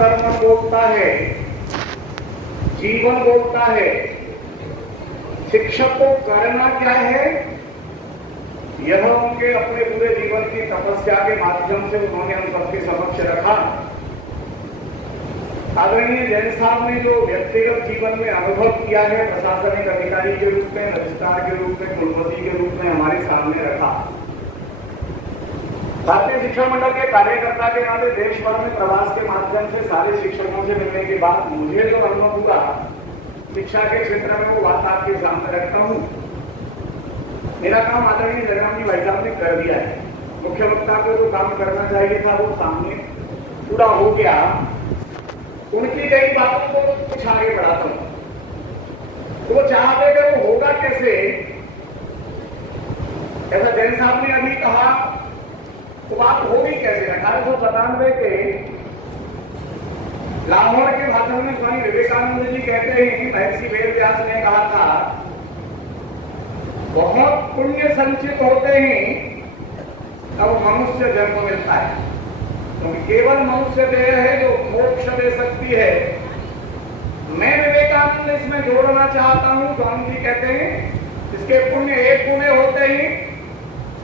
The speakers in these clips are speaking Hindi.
अंतर्मन बोलता है, जीवन बोलता है। शिक्षक को करना क्या है, यह उनके अपने पूरे जीवन की तपस्या के माध्यम से उन्होंने हम सबके समक्ष रखा। आदरणीय जैन साहब ने जो व्यक्तिगत जीवन में अनुभव किया है, प्रशासनिक अधिकारी के रूप में, रजिस्ट्रार के रूप में, कुलपति के रूप में हमारे सामने रखा। भारतीय शिक्षण मंडल के कार्यकर्ता के नाते देश भर में प्रवास के माध्यम से सारे शिक्षकों से मिलने के बाद मुझे जो अनुभव हुआ शिक्षा के क्षेत्र में, वो बात आपके सामने रखता हूँ। मेरा काम आदरणीय जयराम जी भाई साहब ने कर दिया है। मुख्य वक्ता को जो काम करना चाहिए था वो सामने पूरा हो गया। उनकी कई बातों को कुछ आगे बढ़ाता हूं। वो चाहते थे वो होगा कैसे, ऐसा जैन साहब ने अभी कहा, तो बात होगी कैसे। 1897 के लाहौर के भाषण में स्वामी विवेकानंद जी कहते हैं कि महर्षि वेद व्यास ने कहा था, बहुत पुण्य संचित होते हैं तब मनुष्य जन्म मिलता है, क्योंकि केवल मनुष्य देह है जो मोक्ष दे सकती है। मैं विवेकानंद इसमें जोड़ना चाहता हूं। स्वामी जी कहते हैं इसके पुण्य एक गुने होते ही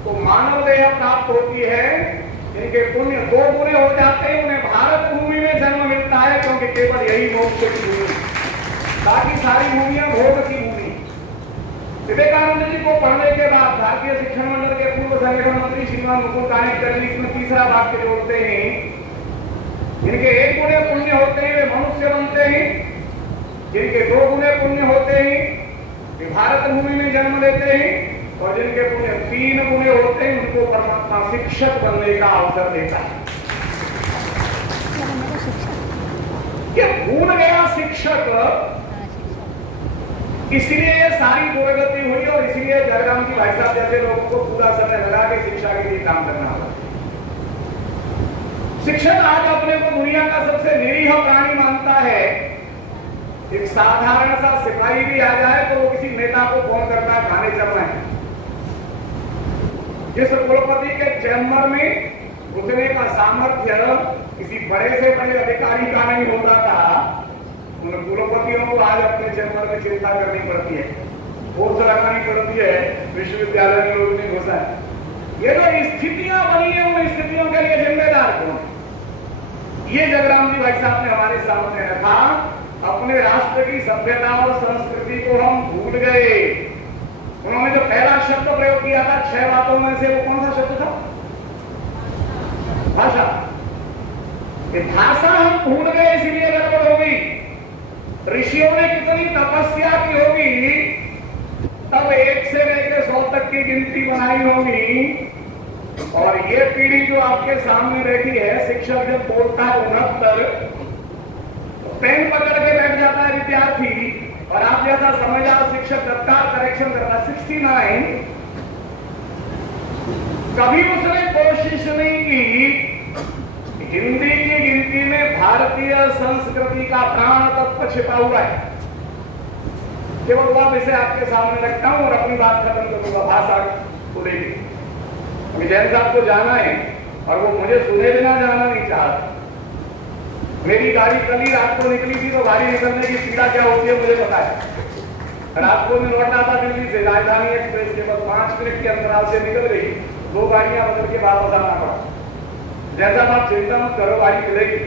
तो मानव देह प्राप्त होती है, इनके पुण्य 2 गुने हो जाते हैं, उन्हें भारत भूमि में जन्म मिलता है, क्योंकि केवल यही मोक्ष की भूमि, बाकी सारी भूमियां भोग की भूमि। विवेकानंद जी को पढ़ने के बाद भारतीय शिक्षण मंडल के पूर्व संगठन मंत्री श्रीमान मुकुल कानिटकर जी इसमें तीसरा वाक्य जोड़ते हैं, जिनके 1 गुने पुण्य होते हैं वे मनुष्य बनते हैं, जिनके 2 गुने पुण्य होते हैं वे भारत भूमि में जन्म लेते हैं, और जिनके पुण्य 3 गुने होते हैं उनको परमात्मा शिक्षक बनने का अवसर देता है। ये भूल गया शिक्षक, इसलिए ये सारी दुर्गति हुई, और इसलिए जयराम जी भाई साहब जैसे लोगों को पूरा समय लगा के शिक्षा के लिए काम करना होगा। शिक्षक आज अपने को दुनिया का सबसे निरीह प्राणी मानता है। एक साधारण सा सिपाही भी आ जाए तो वो किसी नेता को फोन करता है, खाने चलना है। जिस कुलपति के चैम्बर में घुसने का सामर्थ्य किसी बड़े से बड़े अधिकारी का नहीं होता था, उन कुलपतियों को आज अपने चैम्बर में चिंता करनी पड़ती है, फोर्स रखनी पड़ती है। विश्वविद्यालय में लोगों ने घुसा है। ये जो स्थितियां बनी है, उन स्थितियों के लिए जिम्मेदार कौन? ये जयराम जी भाई साहब ने हमारे सामने रखा। अपने राष्ट्र की सभ्यता और संस्कृति को हम भूल गए। उन्होंने जो पहला शब्द प्रयोग किया था 6 बातों में से, वो कौन सा शब्द था? भाषा। ये भाषा हम भूल गए, इसीलिए गड़बड़ हो गई। ऋषियों ने कितनी तपस्या की होगी, तब 1 से लेकर 100 तक की गिनती बनाई होगी। और ये पीढ़ी जो आपके सामने बैठी है, शिक्षक जब बोलता है 69, तो पेन पकड़ के बैठ जाता है विद्यार्थी, और आप जैसा समझदार शिक्षक तत्काल करेक्शन करता है 69। कभी उसने कोशिश नहीं की हिंदी की गिनती में भारतीय संस्कृति का प्राण तत्व छिपा हुआ है। केवल वह विषय आपके सामने रखता हूं और अपनी बात खत्म करूंगा। भाषा को लेकर अभी जैन साहब को जाना है, और वो मुझे सुने बिना जाना नहीं चाहता। मेरी गाड़ी कल ही रात को निकली थी, तो गाड़ी निकलने की पीड़ा क्या होती है मुझे पता है। रात को मैं लौटा था दिल्ली से, राजधानी एक्सप्रेस के बाद 5 मिनट के अंतराल से निकल गई, 2 गाड़ियां बदल के वापस आना पड़ा। जैसा आप चिंता मत करो, गाड़ी मिलेगी।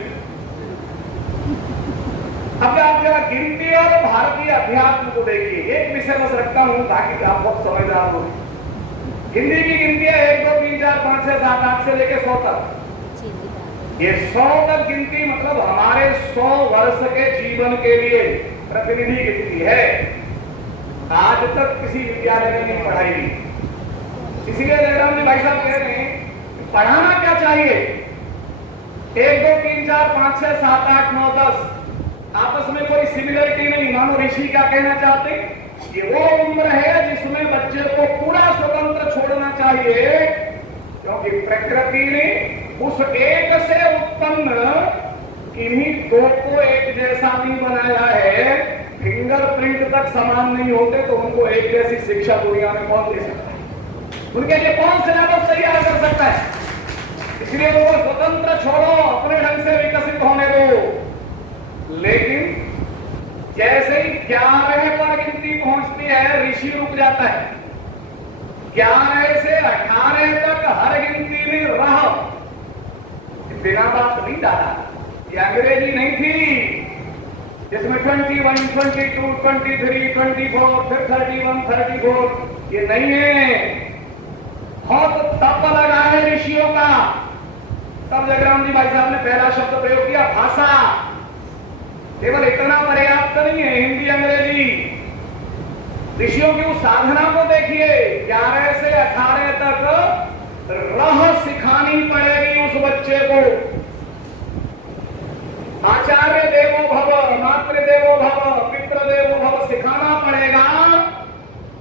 अब आप जरा गिनती और भारतीय अध्यात्म को देखिए। एक विषय बस रखता हूं ताकि आप बहुत समझदार हो। हिंदी की गिनती है 1 2 3 4 5 6 7 8 से लेकर 100 तक। ये 100 तक गिनती मतलब हमारे 100 वर्ष के जीवन के लिए प्रतिनिधि गिनती है। आज तक किसी विद्यालय में नहीं पढ़ाई गई। इसीलिए जयराम जी भाई साहब कह रहे हैं पढ़ाना क्या चाहिए। 1 2 3 4 5 6 7 8 9 10 आपस में कोई सिमिलरिटी नहीं। मानो ऋषि क्या कहना चाहते, ये वो उम्र है जिसमें बच्चे को पूरा स्वतंत्र छोड़ना चाहिए, क्योंकि प्रकृति ने उस एक से उत्पन्न इन्हीं 2 को एक जैसा नहीं बनाया है। फिंगरप्रिंट तक समान नहीं होते तो उनको एक जैसी शिक्षा दुनिया में कौन दे सकता है? उनके लिए कौन सिलेबस तैयार कर सकता है? इसलिए वो स्वतंत्र छोड़ो, अपने ढंग से विकसित होने दो। पहुंचती है ऋषि रुक जाता है। 11 से 18 तक हर गिनती में रह, बिना बात नहीं डाला। ये अंग्रेजी नहीं थी जिसमें 21, 22, 23, 24, फिर 31, 34, ये नहीं है। बहुत तप लगा है ऋषियों का। तब जगराम जी भाई साहब ने पहला शब्द प्रयोग किया, भाषा। केवल इतना पर्याप्त नहीं है हिंदी अंग्रेजी। ऋषियों की उस साधना को देखिए, 11 से 18 तक रह सिखानी पड़ेगी उस बच्चे को। आचार्य देवो भव, मातृ देवो भव, पितृ देवो भव सिखाना पड़ेगा।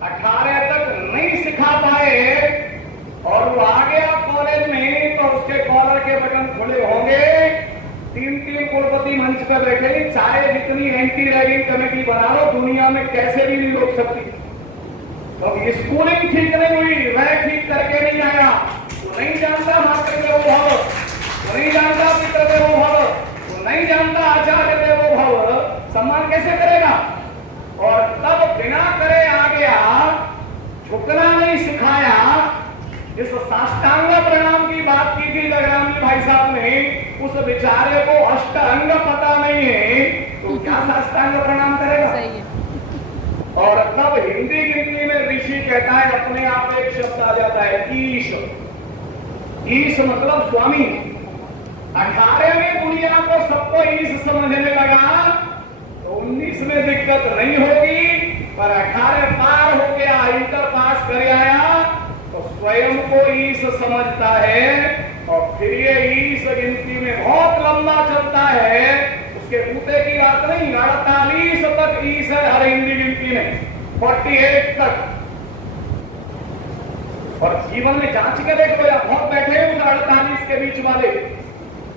18 तक नहीं सिखा पाए और वो आ गया कॉलेज में, तो उसके कॉलर के बटन खुले होंगे। 3 कुलपति मंच पर बैठे, चाहे जितनी एंटी रैगिंग कमेटी बना लो, दुनिया में कैसे भी नहीं रोक सकती। तो स्कूलिंग ठीक नहीं हुई, वह ठीक करके नहीं आया, वो नहीं जानता मातृ देवो भव, वो नहीं जानता पितृ देवो भव, वो नहीं जानता आचार्य देवो भव, सम्मान कैसे करेगा? और तब बिना करे आ गया, झुकना नहीं सिखाया। जिस साष्टांग प्रणाम की बात की थी जगराम जी भाई साहब ने, उस बेचारे को अष्टांग पता नहीं है, तो क्या साष्टांग प्रणाम करेगा? सही है। और तब हिंदी गिनती में ऋषि कहता है, अपने आप एक शब्द आ जाता है, ईश। ईश मतलब स्वामी। 18 में दुनिया को सबको ईश समझने लगा, तो 19 में दिक्कत नहीं होगी। पर 18 पार हो गया, इंटर पास कर आया, तो स्वयं को ईश समझता है। और फिर ये ईश गिनती में बहुत लंबा चलता है। उसके बूते की बात नहीं, 48 तक ईश है हर हिंदी गिनती में, 48 तक। और जीवन में जांच के देख लो, या बहुत बैठे हैं उस 48 के बीच वाले,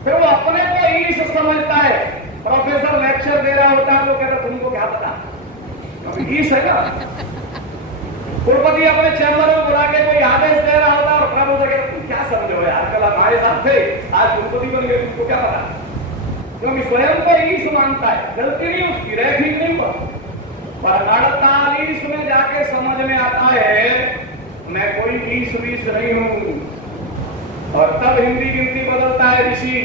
फिर वो अपने को ईश समझता है। प्रोफेसर लेक्चर दे रहा होता है, वो कहता तुमको क्या पता, ईश है ना। कुलपति अपने चैम्बर में बुला के कोई आदेश दे रहा होता है, और प्रोफेसर कहता तुम क्या समझो यार, कल हमारे साथ थे, आज कुलपति बन गए, तुमको क्या पता। क्योंकि स्वयं को ईश मानता है, गलती नहीं उसकी, रह ठीक नहीं हुआ। पर 48 में जाके समझ में आता है मैं कोई ईश वीश नहीं हूं। और तब हिंदी गिनती बदलता है ऋषि।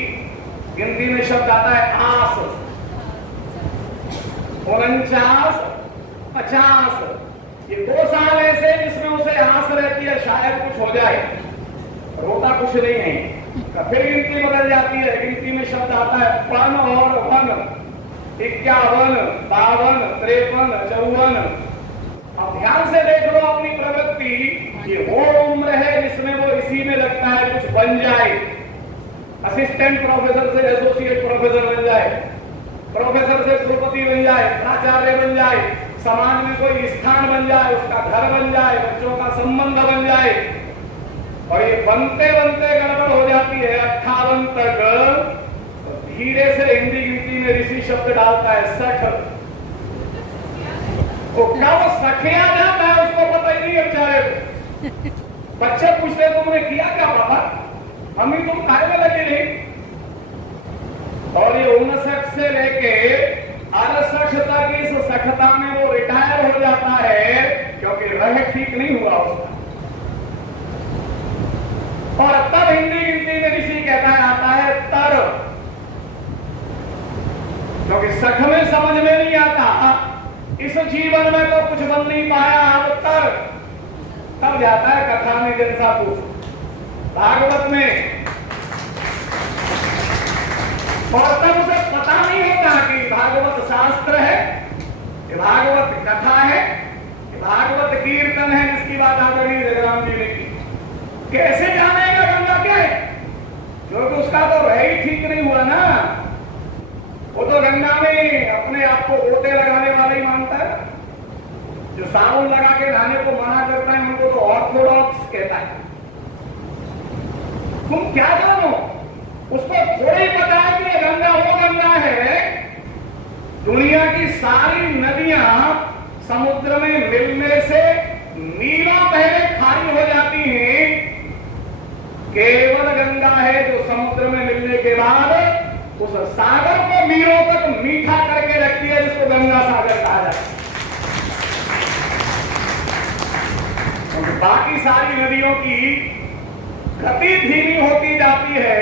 गिनती में शब्द आता है आस, 49, 50। ये 2 साल ऐसे जिसमें उसे आस रहती है शायद कुछ हो जाए, रोता कुछ नहीं है। फिर गिनती बदल जाती है, गिनती में शब्द आता है पन और वन, 51, 52, 53, 54। अब ध्यान से देख लो अपनी प्रवृत्ति, ये वो उम्र है जिसमें वो इसी में लगता है कुछ बन जाए। असिस्टेंट प्रोफेसर से एसोसिएट प्रोफेसर बन जाए, प्रोफेसर से कुलपति बन जाए, प्राचार्य बन जाए, समाज में कोई स्थान बन जाए, उसका घर बन जाए, बच्चों का संबंध बन जाए। और ये बनते बनते गड़बड़ हो जाती है 58 तक। तो धीरे से हिंदी गिनती में ऋषि शब्द डालता है 60। तो क्या वो सखिया जाता है, उसको पता ही नहीं है बेचारे को। बच्चे पूछते तुमने किया क्या पापा, मम्मी तुम खाए में लगे नहीं। और ये 59 से लेके 68 तक इस सखता में वो रिटायर हो जाता है, क्योंकि रह ठीक नहीं हुआ उसका। और तब हिंदी गिनती में ऋषि कहता है आता है तर, क्योंकि सख में समझ में नहीं आता, इस जीवन में तो कुछ बन नहीं पाया, अब तर। तब जाता है कथा में जनसापुर, भागवत में। और तब उसे पता नहीं होता कि भागवत शास्त्र है, कि भागवत कथा है, कि भागवत कीर्तन है, जिसकी बात आदरणीय जगराम जी ने की। कैसे जानेगा गंगा क्या है, क्योंकि उसका तो रह ही ठीक नहीं हुआ ना। वो तो गंगा में अपने आप को गोते लगाने वाला ही मानता है। जो साबुन लगा के नहाने को मना करता है उनको तो ऑर्थोडॉक्स कहता है। तुम क्या जानो, उसको थोड़ी पता है कि गंगा वो गंगा है। दुनिया की सारी नदियां समुद्र में मिलने से मीलों पहले खाली हो जाती हैं। केवल गंगा है जो समुद्र में मिलने के बाद उस सागर को मीलों तक मीठा करके रखती है, जिसको गंगा सागर कहा जाता है। बाकी सारी नदियों की गति धीमी होती जाती है,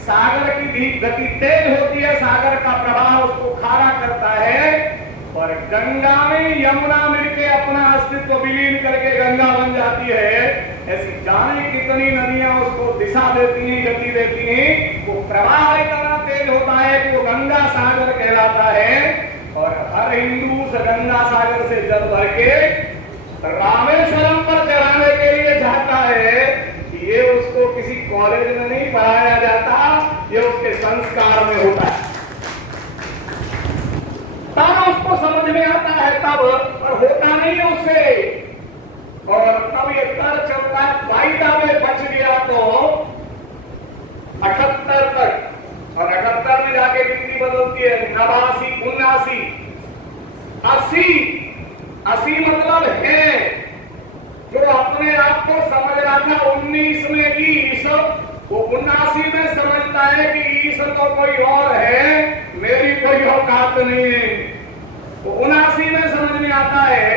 सागर की गति तेज होती है, सागर का प्रवाह उसको खारा करता है। और गंगा में यमुना मिलके अपना अस्तित्व विलीन करके गंगा बन जाती है। ऐसी जाने कितनी नदियां उसको दिशा देती हैं, गति देती हैं। वो प्रवाह इतना तेज होता है कि वो गंगा सागर कहलाता है। और हर हिंदू उस गंगा सागर से जल भर के रामेश्वरम पर चढ़ाने के लिए जाता है। ये उसको किसी कॉलेज में नहीं पढ़ाया जाता, ये उसके संस्कार में होता है। तब उसको समझ में आता है, तब और होता नहीं है उससे। और तब ये कर चलता है, वायदा में बच गया तो 78 तक, और 78 में जाके गिनती बदलती है 89, 79, 80 मतलब है जो अपने आप को समझ रहा था 19 में ईश, वो 79 में समझता है कि ईश तो कोई और है, मेरी कोई औकात नहीं है। तो 79 में समझ में आता है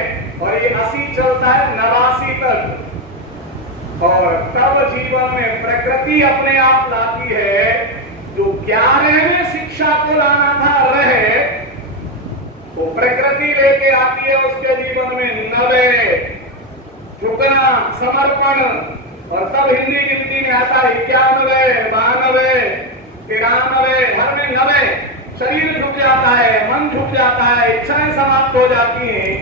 और ये 80 चलता है 89 तक। और तब जीवन में प्रकृति अपने आप लाती है जो 11वें शिक्षा को लाना था रहे, वो प्रकृति लेके आती है उसके जीवन में 90, झुकना, समर्पण। और तब हिंदी गिनती में आता है 91, 92, 93, हर में 90। शरीर झुक जाता है, मन झुक जाता है, इच्छाएं समाप्त हो जाती हैं।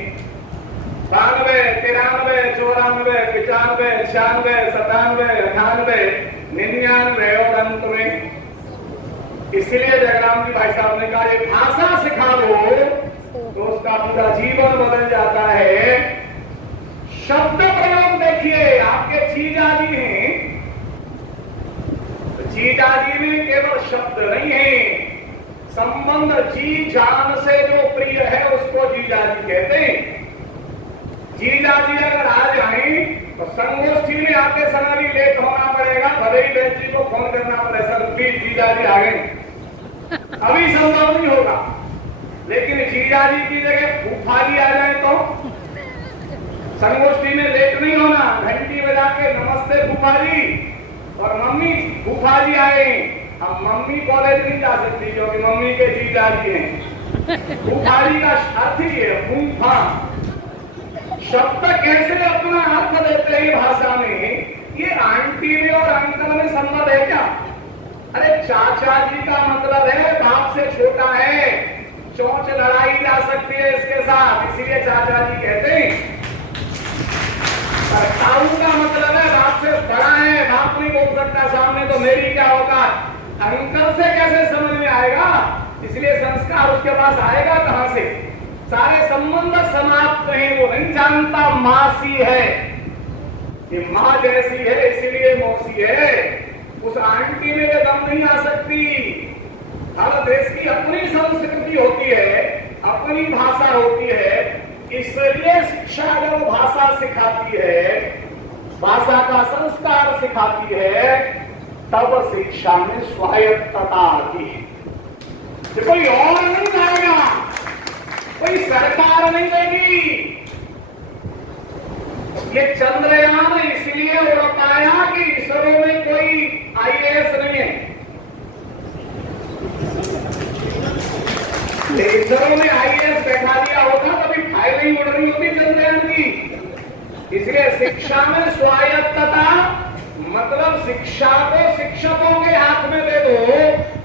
92, 93, 94, 95, 96, 97, 98, 99 और अंत में। इसलिए जगराम जी भाई साहब ने कहा ये भाषा सिखा दो तो उसका पूरा जीवन बदल जाता है। शब्द प्रयोग देखिए, आपके जीजाजी हैं, जीजाजी में केवल शब्द नहीं है, संबंध जी जान से जो प्रिय है उसको जीजाजी कहते हैं। जीजाजी अगर आ जाए तो संगोष्ठी में आते समय भी लेट होना पड़ेगा, भले ही बहन जी को फोन करना पड़े, सर प्लीज जीजाजी आ गए, अभी संभव नहीं होगा। लेकिन जीजाजी की जगह फूफा जी आ जाए तो संगोष्ठी में लेट नहीं होना, घंटी बजा के नमस्ते फूफा जी, और मम्मी फूफा जी आए। अब मम्मी कॉलेज नहीं जा सकती क्योंकि मम्मी के जीजाजी हैं। फूफा जी का अर्थ ही है फूफा। शब्द कैसे अपना अर्थ देते हैं भाषा में, ये आंटी में और अंकल में संबंध है क्या? अरे चाचा जी का मतलब है बाप से छोटा है, चोंच लड़ाई जा सकती है इसके साथ, इसीलिए चाचा जी कहते हैं। ताऊ का मतलब है बाप से बड़ा है, बाप नहीं बोल सकता सामने तो मेरी क्या होगा। अंकल से कैसे समझ में आएगा, इसलिए संस्कार उसके पास आएगा कहां से? सारे संबंध समाप्त हैं, वो नहीं जानता मासी है, ये माँ जैसी है इसलिए मौसी है। उस आंटी में ये दम नहीं आ सकती। हर देश की अपनी संस्कृति होती है, अपनी भाषा होती है, इसलिए शिक्षा जब भाषा सिखाती है, भाषा का संस्कार सिखाती है, तब शिक्षा में स्वायत्तता आती है। कोई और नहीं जाएगा, कोई सरकार नहीं देगी। ये चंद्रयान इसलिए उड़ पाया कि इसरो में कोई IAS नहीं है। इसरो में IAS बैठा दिया होता तभी फाइलिंग उड़ रही होती चंद्रयान की। इसलिए शिक्षा में स्वायत्तता मतलब शिक्षा को शिक्षकों के हाथ में दे दो,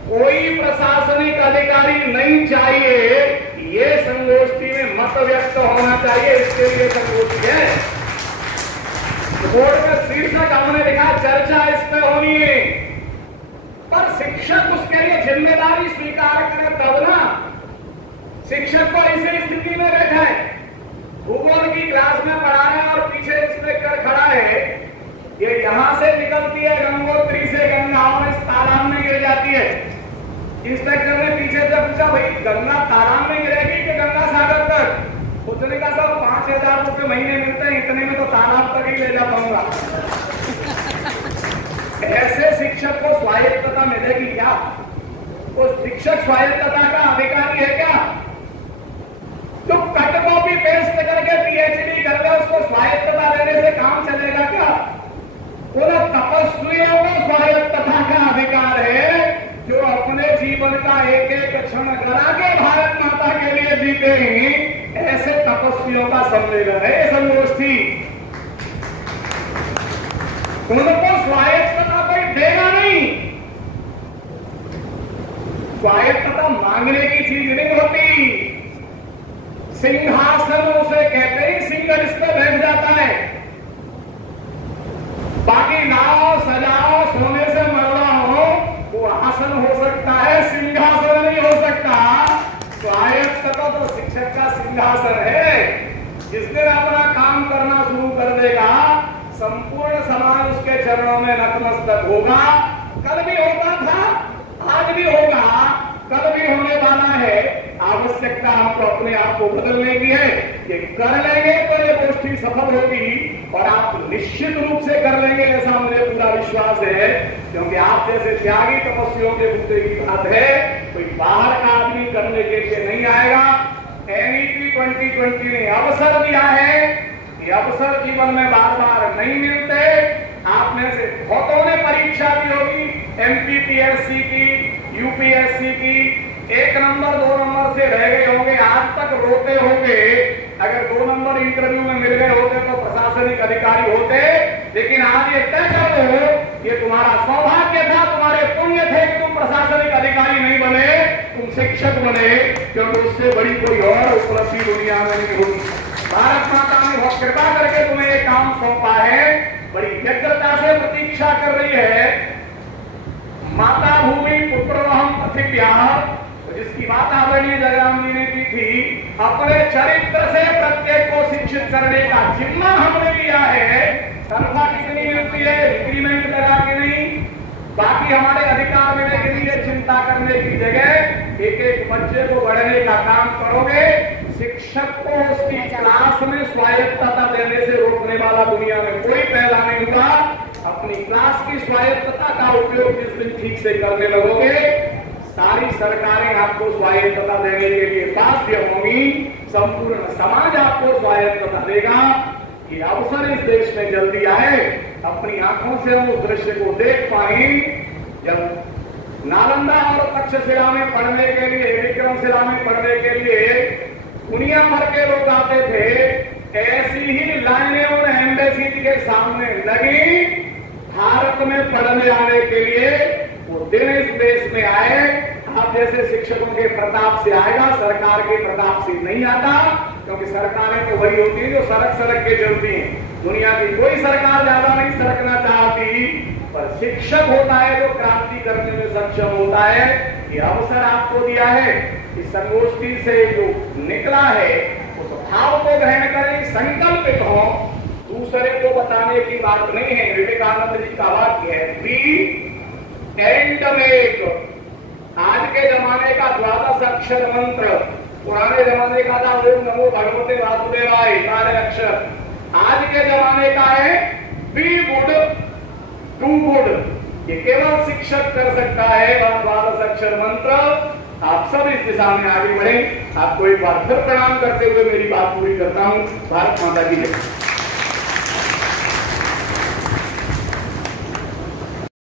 कोई प्रशासनिक अधिकारी नहीं चाहिए। ये संगोष्ठी में मत व्यक्त होना चाहिए, इसके लिए संगोष्ठी है। बोर्ड का शीर्षक हमने लिखा चर्चा इस पे होनी है, पर शिक्षक उसके लिए जिम्मेदारी स्वीकार करे तब ना। शिक्षक को ऐसी स्थिति में बैठा है, भूगोल की क्लास में पढ़ा रहा है और पीछे इंस्पेक्टर खड़ा है, ये यहां से निकलती है गंगोत्री से गंगा इस तालाब में गिर जाती है। इंस्पेक्टर ने पीछे से पूछा भाई गंगा तालाब में गिरेगी कि गंगा सागर तक? उसने कहा साहब 5,000 रुपए महीने मिलते हैं, इतने में तो तालाब तक ही ले जा पाऊंगा। ऐसे शिक्षक को स्वायत्तता मिलेगी क्या? वो शिक्षक स्वायत्तता का अधिकारी है क्या? तो कट कॉपी पेस्ट करके PhD करके उसको स्वायत्तता देने से काम चलेगा क्षण गला के भारत माता के लिए जीते हैं, ऐसे तपस्वियों का सम्मेलन है संगोष्ठी। उनको स्वायत्तता कोई देगा नहीं। स्वायत्तता मांगने की चीज नहीं होती। सिंहासन उसे कहते हैं, सिंह इस पर बैठ जाता है। बाकी लाओ सजाओ सोने से मरवा हो, वो आसन हो सकता है, सिंहासन नहीं हो सकता। स्वायत्तता तो शिक्षक का सिंहासन है। जिस दिन अपना काम करना शुरू कर देगा, संपूर्ण समाज उसके चरणों में नतमस्तक होगा। कल भी होता था, आज भी होगा, कल भी होने वाला है। आवश्यकता आपको अपने आप को बदलने की है कि कर लेंगे तो ये गोष्ठी सफल होगी, और आप निश्चित रूप से कर लेंगे, ऐसा मुझे पूरा विश्वास है। क्योंकि आप जैसे त्यागी तपस्वियों के मुद्दे की बात है, कोई बाहर का आदमी करने के लिए नहीं आएगा। NEP 2020 ने अवसर दिया है। ये अवसर जीवन में बार बार नहीं मिलते। आप में से बहुतों ने परीक्षा दी होगी, MPPSC की, UPSC की। 1 नंबर 2 नंबर से रह गए होंगे, आज तक रोते होंगे। अगर 2 नंबर इंटरव्यू में मिल गए होते तो प्रशासनिक अधिकारी होते। लेकिन आज ये तय कर दो, ये तुम्हारा सौभाग्य था, तुम्हारे पुण्य थे कि तुम प्रशासनिक अधिकारी नहीं बने, तुम शिक्षक बने। क्योंकि उससे बड़ी कोई और उपलब्धि दुनिया में नहीं होगी। भारत माता ने बहुत कृपा करके तुम्हें ये काम सौंपा है, बड़ी व्यग्रता से प्रतीक्षा कर रही है। माता भूमि पुत्रवहम पृथिव्याः, जिसकी बात आदरणीय जयराम जी ने की थी, अपने चरित्र से प्रत्येक को शिक्षित करने का जिम्मा हमने लिया है। तनख्वाह कितनी मिलती है, इंक्रीमेंट लगा के नहीं, बाकी हमारे अधिकार मिले के लिए चिंता करने की जगह एक एक बच्चे को बढ़ने का काम करोगे। शिक्षक को उसकी क्लास में स्वायत्तता देने से रोकने वाला दुनिया में कोई पहला नहीं हुआ। अपनी क्लास की स्वायत्तता का उपयोग जिस दिन ठीक से करने लगोगे, सारी सरकारें आपको स्वायत्तता देने के लिए बाध्य होंगी। संपूर्ण समाज आपको स्वायत्तता देगा। ये अवसर इस देश में जल्दी आए, अपनी आंखों से हम उस दृश्य को देख पाए। जब नालंदा और तक्षशिला में पढ़ने के लिए, विक्रमशिला में पढ़ने के लिए दुनिया भर के लोग आते थे, ऐसी ही लाइनें उन एम्बेसी के सामने लगी भारत में पढ़ने आने के लिए। वो दिन इस देश में आए। आप जैसे शिक्षकों के प्रताप से आएगा, सरकार के प्रताप से नहीं आता। क्योंकि सरकारें तो वही होती है जो सड़क के चलती हैं। दुनिया की कोई सरकार ज्यादा नहीं सरकना चाहती, पर शिक्षक होता है जो क्रांति करने में सक्षम होता है। ये अवसर आपको दिया है। इस संगोष्ठी से जो निकला है उस भाव को ग्रहण करें, संकल्पित हो। दूसरे को बताने की बात नहीं है। विवेकानंद जी का वाक्य है, बी एंड मेक। आज के जमाने का 12 अक्षर मंत्र, पुराने जमाने का था ओम नमो भगवते वासुदेवाय 12 अक्षर। आज के जमाने का है बी गुड टू गुड। ये केवल शिक्षक कर सकता है 12 अक्षर मंत्र। आप सब इस दिशा में आगे बढ़े। आपको एक बार फिर प्रणाम करते हुए मेरी बात पूरी करता हूं। भारत माता की जय।